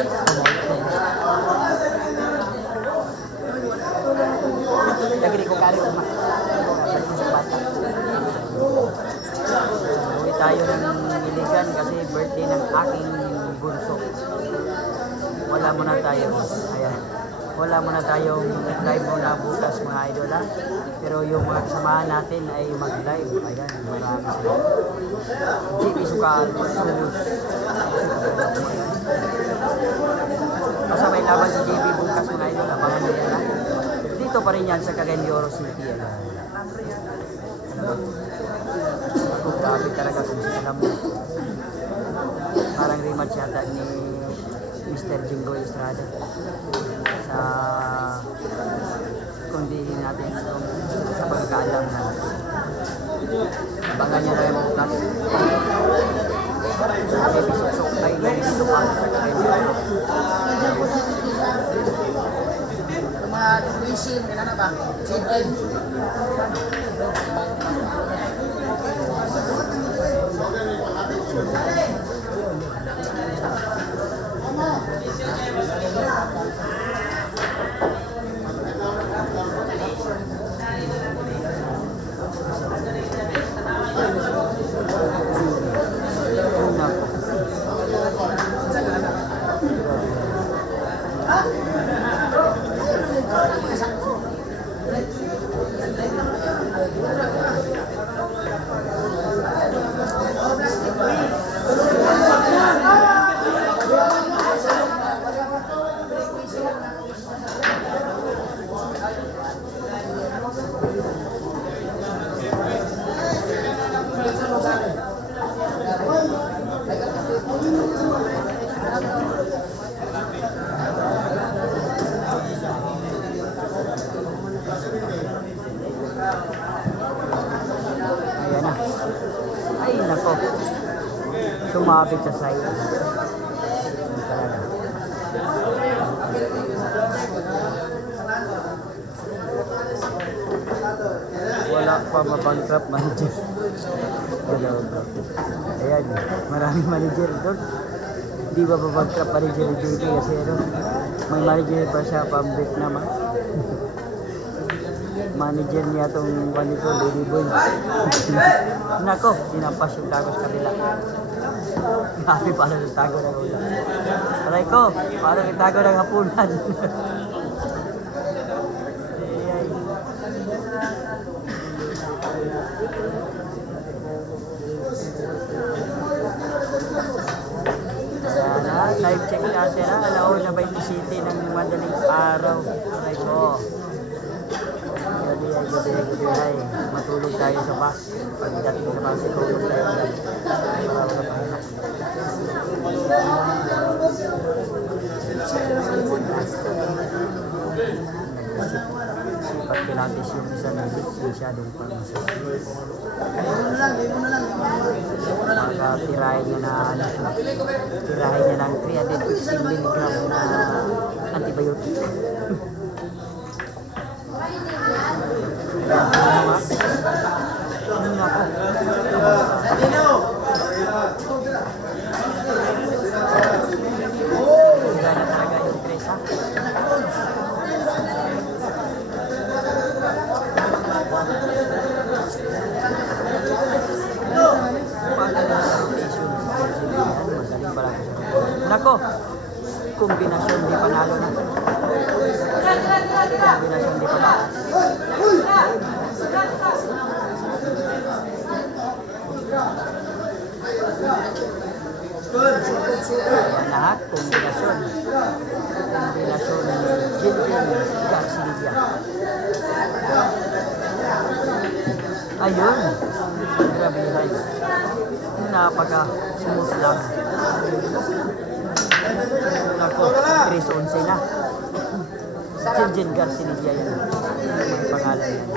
Lagi ko kari ko bata. Uwi tayo ng Iligan kasi birthday ng aking bunso. Wala muna tayo. Ayan. Wala muna tayong live muna bukas mga idol ha. Pero yung mga kasamahan natin ay mag-live. Ayan, marami sila. JP Sukal, Sulus. Basta may laban si JP bukas mga idol. Abangan nyo yan ha. Dito pa rin yan sa Cagayan de Oro City. Grabe talaga kung sila mo. Parang rematch yata ni Mr. Jingo Estrada sa kundi natin sa pagkakaalam na abangan niya na yung bukas episode ay dito pa sa Cagayan de Oro. Mga tuition, kailan ba? Chicken. Ayan na. Ay nako. Sumabit sa side. Wala pa mapang-trap manager. Ayan, maraming manager doon. Di ba mapang-trap manager ni JP kasi ano, may manager pa siya pang-bet naman. Manager niya itong panito, Lady Boy. Nako, sinampas yung tago sa kabila. Grabe, para ng tago ng ulan. Aray ko, para ng tago ng hapunan. Live check natin ha, alauna 27 ng madaling araw. Aray ko. Gabi, matulog tayo sa bus. Pagdating sa bus, tulog tayo agad. Para wala pahala. Sipat pilates yung isa na masyadong pang-masas. Tirahin niya na tirahin niya ng 315 mg na antibiotic. Nako, kombinasyon di panalo na. Kombinasyon di panalo. Lahat kombinasyon. Kombinasyon Gilbin Garcia. Ayun. Grabe yung live. Napaka-smooth lang. Nako, 3-11 na. Gilbin Garcia yan. Ang pangalan yan.